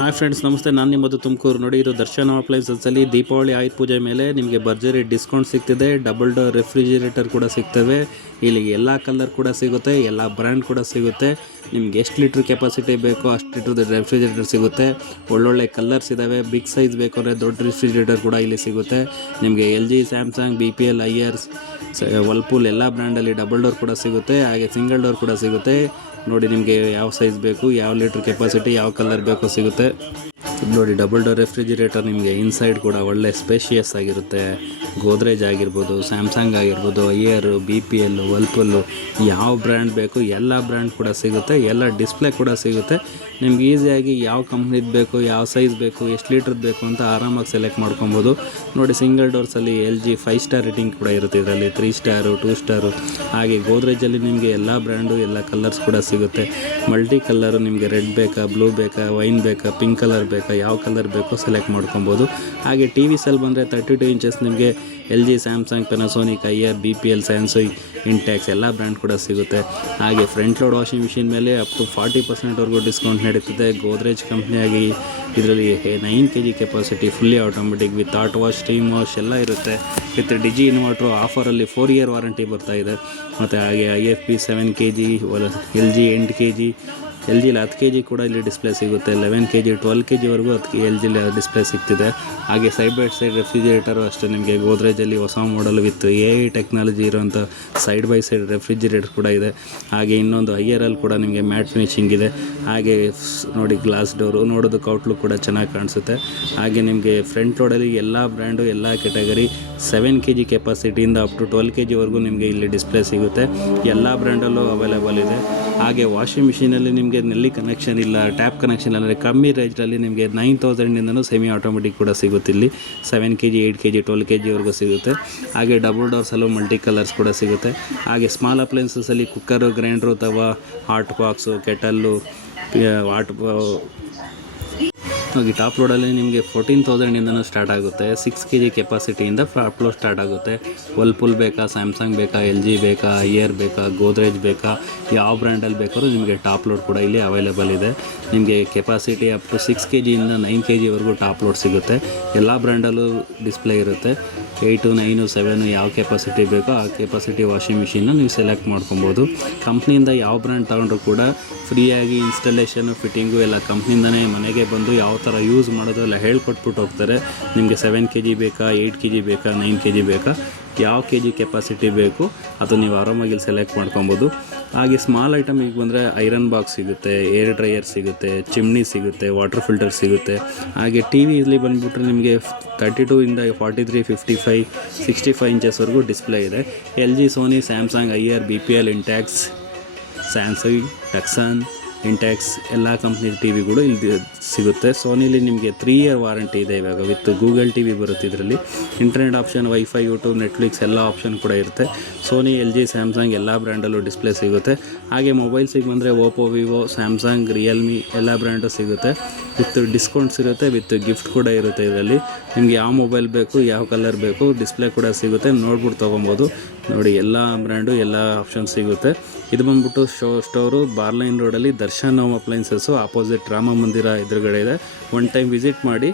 Hi friends, ನಮಸ್ತೆ. ನಾನು ನಿಮ್ಮದು ತುಮಕೂರು. ನೋಡಿ, ಇದು ದರ್ಶನ್ ಅಪ್ಲೈನ್ಸಲ್ಲಿ ದೀಪಾವಳಿ ಆಯುಧ ಪೂಜೆ ಮೇಲೆ ನಿಮಗೆ ಭರ್ಜರಿ ಡಿಸ್ಕೌಂಟ್ ಸಿಗ್ತಿದೆ. ಡಬಲ್ ಡೋರ್ ರೆಫ್ರಿಜಿರೇಟರ್ ಕೂಡ ಸಿಗ್ತವೆ. ಇಲ್ಲಿ ಎಲ್ಲ ಕಲರ್ ಕೂಡ ಸಿಗುತ್ತೆ, ಎಲ್ಲ ಬ್ರ್ಯಾಂಡ್ ಕೂಡ ಸಿಗುತ್ತೆ. ನಿಮ್ಗೆ ಎಷ್ಟು ಲೀಟ್ರ್ ಕೆಪಾಸಿಟಿ ಬೇಕೋ ಅಷ್ಟು ಲೀಟ್ರದ್ದು ರೆಫ್ರಿಜಿರೇಟರ್ ಸಿಗುತ್ತೆ. ಒಳ್ಳೊಳ್ಳೆ ಕಲರ್ಸ್ ಇದ್ದಾವೆ. ಬಿಗ್ ಸೈಜ್ ಬೇಕು ಅಂದರೆ ದೊಡ್ಡ ರೆಫ್ರಿಜಿರೇಟರ್ ಕೂಡ ಇಲ್ಲಿ ಸಿಗುತ್ತೆ. ನಿಮಗೆ LG, ಸ್ಯಾಮ್ಸಂಗ್, BPL, ಐಯರ್ಸ್, ವರ್ಲ್ಪೂಲ್ ಎಲ್ಲ ಬ್ರ್ಯಾಂಡಲ್ಲಿ ಡಬಲ್ ಡೋರ್ ಕೂಡ ಸಿಗುತ್ತೆ. ಹಾಗೆ ಸಿಂಗಲ್ ಡೋರ್ ಕೂಡ ಸಿಗುತ್ತೆ. ನೋಡಿ, ನಿಮಗೆ ಯಾವ ಸೈಜ್ ಬೇಕು, ಯಾವ ಲೀಟ್ರ್ ಕೆಪಾಸಿಟಿ, ಯಾವ ಕಲರ್ ಬೇಕೋ ಸಿಗುತ್ತೆ. ನೋಡಿ, ಡಬಲ್ ಡೋರ್ ರೆಫ್ರಿಜಿರೇಟರ್ ನಿಮಗೆ ಇನ್ಸೈಡ್ ಕೂಡ ಒಳ್ಳೆ ಸ್ಪೇಷಿಯಸ್ ಆಗಿರುತ್ತೆ. ಗೋದ್ರೇಜ್ ಆಗಿರ್ಬೋದು, ಸ್ಯಾಮ್ಸಂಗ್ ಆಗಿರ್ಬೋದು, ಐಯರ್, BPL, ವರ್ಲ್ಪೂಲು, ಯಾವ ಬ್ರ್ಯಾಂಡ್ ಬೇಕು ಎಲ್ಲ ಬ್ರ್ಯಾಂಡ್ ಕೂಡ ಸಿಗುತ್ತೆ. ಎಲ್ಲ ಡಿಸ್ಪ್ಲೇ ಕೂಡ ಸಿಗುತ್ತೆ. ನಿಮ್ಗೆ ಈಸಿಯಾಗಿ ಯಾವ ಕಂಪ್ನಿದು ಬೇಕು, ಯಾವ ಸೈಜ್ ಬೇಕು, ಎಷ್ಟು ಲೀಟ್ರದ್ದು ಬೇಕು ಅಂತ ಆರಾಮಾಗಿ ಸೆಲೆಕ್ಟ್ ಮಾಡ್ಕೊಬೋದು. ನೋಡಿ, ಸಿಂಗಲ್ ಡೋರ್ಸಲ್ಲಿ LG 5 ಸ್ಟಾರ್ ರೇಟಿಂಗ್ ಕೂಡ ಇರುತ್ತೆ. ಇದರಲ್ಲಿ 3 ಸ್ಟಾರು, 2 ಸ್ಟಾರು. ಹಾಗೆ ಗೋದ್ರೇಜಲ್ಲಿ ನಿಮಗೆ ಎಲ್ಲ ಬ್ರ್ಯಾಂಡು, ಎಲ್ಲ ಕಲರ್ಸ್ ಕೂಡ ಸಿಗುತ್ತೆ. ಮಲ್ಟಿ ಕಲರು, ನಿಮಗೆ ರೆಡ್ ಬೇಕಾ, ಬ್ಲೂ ಬೇಕಾ, ವೈನ್ ಬೇಕಾ, ಪಿಂಕ್ ಕಲರ್ ಬೇಕಾ, ಯಾವ ಕಲರ್ ಬೇಕೋ ಸೆಲೆಕ್ಟ್ ಮಾಡ್ಕೊಬೋದು. ಹಾಗೆ TVಸಲ್ಲಿ ಬಂದರೆ 32 ಇಂಚಸ್ ನಿಮಗೆ LG, Samsung, Panasonic, Haier, BPL, Samsung, Intex ಎಲ್ಲ ಬ್ರ್ಯಾಂಡ್ ಕೂಡ ಸಿಗುತ್ತೆ. ಹಾಗೆ ಫ್ರಂಟ್ ಲೋಡ್ ವಾಷಿಂಗ್ ಮಿಷಿನ್ ಮೇಲೆ ಅಪ್ ಟು 40%ವರೆಗೂ ಡಿಸ್ಕೌಂಟ್ ನಡೀತಿದೆ. ಗೋದ್ರೇಜ್ ಕಂಪ್ನಿಯಾಗಿ ಇದರಲ್ಲಿ 9 kg capacity, fully automatic, with hot wash, steam wash ಎಲ್ಲ ಇರುತ್ತೆ. ವಿತ್ ಡಿಜಿ ಇನ್ವರ್ಟ್ರು ಆಫರಲ್ಲಿ 4 ಇಯರ್ ವಾರಂಟಿ ಬರ್ತಾಯಿದೆ. ಮತ್ತು ಹಾಗೆ IFB 7 kg, LG 8 kg, LGಲಿ 10 kg ಕೂಡ ಇಲ್ಲಿ ಡಿಸ್ಪ್ಲೇ ಸಿಗುತ್ತೆ. 11 kg, 12 kgವರೆಗೂ LGಲಿ ಡಿಸ್ಪ್ಲೇ ಸಿಗ್ತಿದೆ. ಹಾಗೆ ಸೈಡ್ ಬೈ ಸೈಡ್ ರೆಫ್ರಿಜಿರೇಟರು ಅಷ್ಟೇ ನಿಮಗೆ ಗೋದ್ರೇಜಲ್ಲಿ ಹೊಸ ಮಾಡಲ್ ವಿತ್ AI ಟೆಕ್ನಾಲಜಿ ಇರೋಂಥ ಸೈಡ್ ಬೈ ಸೈಡ್ ರೆಫ್ರಿಜಿರೇಟರ್ ಕೂಡ ಇದೆ. ಹಾಗೆ ಇನ್ನೊಂದು ಐಯರಲ್ಲಿ ಕೂಡ ನಿಮಗೆ ಮ್ಯಾಟ್ ಫಿನಿಶಿಂಗ್ ಇದೆ. ಹಾಗೆ ನೋಡಿ, ಗ್ಲಾಸ್ ಡೋರು, ನೋಡೋದಕ್ಕೆ ಔಟ್ಲುಕ್ ಕೂಡ ಚೆನ್ನಾಗಿ ಕಾಣಿಸುತ್ತೆ. ಹಾಗೆ ನಿಮಗೆ ಫ್ರಂಟ್ ಲೋಡಲ್ಲಿ ಎಲ್ಲ ಬ್ರ್ಯಾಂಡು, ಎಲ್ಲ ಕ್ಯಾಟಗರಿ 7 kg ಕೆಪಾಸಿಟಿಯಿಂದ ಅಪ್ ಟು 12 kgವರೆಗೂ ನಿಮಗೆ ಇಲ್ಲಿ ಡಿಸ್ಪ್ಲೇ ಸಿಗುತ್ತೆ. ಎಲ್ಲ ಬ್ರ್ಯಾಂಡಲ್ಲೂ ಅವೈಲೇಬಲ್ ಇದೆ. ಹಾಗೆ ವಾಷಿಂಗ್ ಮಿಷಿನಲ್ಲಿ ನಿಮಗೆ ನೆಲ್ಲಿ ಕನೆಕ್ಷನ್ ಇಲ್ಲ, ಟ್ಯಾಪ್ ಕನೆಕ್ಷನ್ ಇಲ್ಲ ಅಂದರೆ ಕಮ್ಮಿ ರೇಂಜಲ್ಲಿ ನಿಮಗೆ 9000ಇಂದನೂ ಸೆಮಿ ಆಟೋಮೆಟಿಕ್ ಕೂಡ ಸಿಗುತ್ತೆ. ಇಲ್ಲಿ 7 kg, 8 kg, 12 kgವರೆಗೂ ಸಿಗುತ್ತೆ. ಹಾಗೆ ಡಬಲ್ ಡೋರ್ಸಲ್ಲೂ ಮಲ್ಟಿ ಕಲರ್ಸ್ ಕೂಡ ಸಿಗುತ್ತೆ. ಹಾಗೆ ಸ್ಮಾಲ್ ಅಪ್ಲೈನ್ಸಸಲ್ಲಿ ಕುಕ್ಕರು, ಗ್ರೈಂಡ್ರು, ತವಾ, ಹಾಟ್ ಬಾಕ್ಸು, ಕೆಟಲ್ಲು, ಹೋಗಿ ಟಾಪ್ ಲೋಡಲ್ಲಿ ನಿಮಗೆ 14,000ಇಂದನೂ ಸ್ಟಾರ್ಟ್ ಆಗುತ್ತೆ. 6 kg ಕೆಪಾಸಿಟಿಯಿಂದ ಟಾಪ್ ಲೋಡ್ ಸ್ಟಾರ್ಟ್ ಆಗುತ್ತೆ. ವರ್ಲ್ಪೂಲ್ ಬೇಕಾ, ಸ್ಯಾಮ್ಸಂಗ್ ಬೇಕಾ, LG ಬೇಕಾ, ಐಯರ್ ಬೇಕಾ, ಗೋದ್ರೇಜ್ ಬೇಕಾ, ಯಾವ ಬ್ರ್ಯಾಂಡಲ್ಲಿ ಬೇಕಾದ್ರೂ ನಿಮಗೆ ಟಾಪ್ ಲೋಡ್ ಕೂಡ ಇಲ್ಲಿ ಅವೈಲೇಬಲ್ ಇದೆ. ನಿಮಗೆ ಕೆಪಾಸಿಟಿ ಅಪ್ ಟು 6 kgಯಿಂದ 9 kgವರೆಗೂ ಟಾಪ್ ಲೋಡ್ ಸಿಗುತ್ತೆ. ಎಲ್ಲ ಬ್ರ್ಯಾಂಡಲ್ಲೂ ಡಿಸ್ಪ್ಲೇ ಇರುತ್ತೆ. 8, 9, 7 ಯಾವ ಕೆಪಾಸಿಟಿ ಬೇಕೋ ಆ ಕೆಪಾಸಿಟಿ ವಾಷಿಂಗ್ ಮಿಷಿನ್ನ ನೀವು ಸೆಲೆಕ್ಟ್ ಮಾಡ್ಕೊಬೋದು. ಕಂಪ್ನಿಯಿಂದ ಯಾವ ಬ್ರ್ಯಾಂಡ್ ತೊಗೊಂಡ್ರು ಕೂಡ ಫ್ರೀಯಾಗಿ ಇನ್ಸ್ಟಾಲೇಷನು, ಫಿಟ್ಟಿಂಗು ಎಲ್ಲ ಕಂಪ್ನಿಯಿಂದನೇ ಮನೆಗೆ ಬಂದು ಯಾವ ಥರ ಯೂಸ್ ಮಾಡೋದು ಎಲ್ಲ ಹೇಳ್ಕೊಟ್ಬಿಟ್ಟು ಹೋಗ್ತಾರೆ. ನಿಮಗೆ 7 kg ಬೇಕಾ, 8 kg ಬೇಕಾ, 9 kg ಬೇಕಾ, ಯಾವ kg ಕೆಪಾಸಿಟಿ ಬೇಕು ಅದು ನೀವು ಆರಾಮಾಗಿ ಸೆಲೆಕ್ಟ್ ಮಾಡ್ಕೊಬೋದು. ಹಾಗೆ ಸ್ಮಾಲ್ ಐಟಮಿಗೆ ಬಂದರೆ ಐರನ್ ಬಾಕ್ಸ್ ಸಿಗುತ್ತೆ, ಏರ್ ಡ್ರೈಯರ್ ಸಿಗುತ್ತೆ, ಚಿಮ್ನಿ ಸಿಗುತ್ತೆ, ವಾಟರ್ ಫಿಲ್ಟರ್ ಸಿಗುತ್ತೆ. ಹಾಗೆ ಇಲ್ಲಿ ಬಂದುಬಿಟ್ರೆ ನಿಮಗೆ 32ಇಂದ 43, 55, 65 ಇಂಚಸ್ವರೆಗೂ ಡಿಸ್ಪ್ಲೇ ಇದೆ. LG, Sony, Samsung, Haier, BPL, Intex, Samsung, ಟಕ್ಸನ್, ಇಂಟ್ಯಾಕ್ಸ್ ಎಲ್ಲ ಕಂಪ್ನಿ ಟಿವಿಗಳು ಇಲ್ಲಿ ಸಿಗುತ್ತೆ. ಸೋನಿಲಿ ನಿಮಗೆ 3 ಇಯರ್ ವಾರಂಟಿ ಇದೆ. ಇವಾಗ ವಿತ್ ಗೂಗಲ್ TV ಬರುತ್ತೆ. ಇದರಲ್ಲಿ internet option, wifi, YouTube, Netflix ಎಲ್ಲ ಆಪ್ಷನ್ ಕೂಡ ಇರುತ್ತೆ. ಸೋನಿ, LG, ಸ್ಯಾಮ್ಸಂಗ್ ಎಲ್ಲ ಬ್ರ್ಯಾಂಡಲ್ಲೂ ಡಿಸ್ಪ್ಲೇ ಸಿಗುತ್ತೆ. ಹಾಗೆ ಮೊಬೈಲ್ಸಿಗೆ ಬಂದರೆ ಓಪೋ, ವಿವೋ, ಸ್ಯಾಮ್ಸಂಗ್, ರಿಯಲ್ಮಿ ಎಲ್ಲ ಬ್ರ್ಯಾಂಡು ಸಿಗುತ್ತೆ. ವಿತ್ ಡಿಸ್ಕೌಂಟ್ಸ್ ಇರುತ್ತೆ, ವಿತ್ ಗಿಫ್ಟ್ ಕೂಡ ಇರುತ್ತೆ. ಇದರಲ್ಲಿ ನಿಮಗೆ ಯಾವ ಮೊಬೈಲ್ ಬೇಕು, ಯಾವ ಕಲರ್ ಬೇಕು, ಡಿಸ್ಪ್ಲೇ ಕೂಡ ಸಿಗುತ್ತೆ. ನೋಡ್ಬಿಟ್ಟು ತೊಗೊಬೋದು. ನೋಡಿ, ಎಲ್ಲ ಬ್ರ್ಯಾಂಡು, ಎಲ್ಲ ಆಪ್ಷನ್ ಸಿಗುತ್ತೆ. ಇದು ಬಂದ್ಬಿಟ್ಟು ಸ್ಟೋರು ಬಾರ್ಲೈನ್ ರೋಡಲ್ಲಿ ದರ್ಶನ್ ಹೋಮ್ ಅಪ್ಲೈನ್ಸಸ್ಸು ಆಪೋಸಿಟ್ ರಾಮ ಮಂದಿರ ಎದುರುಗಡೆ ಇದೆ. ಒನ್ ಟೈಮ್ ವಿಸಿಟ್ ಮಾಡಿ.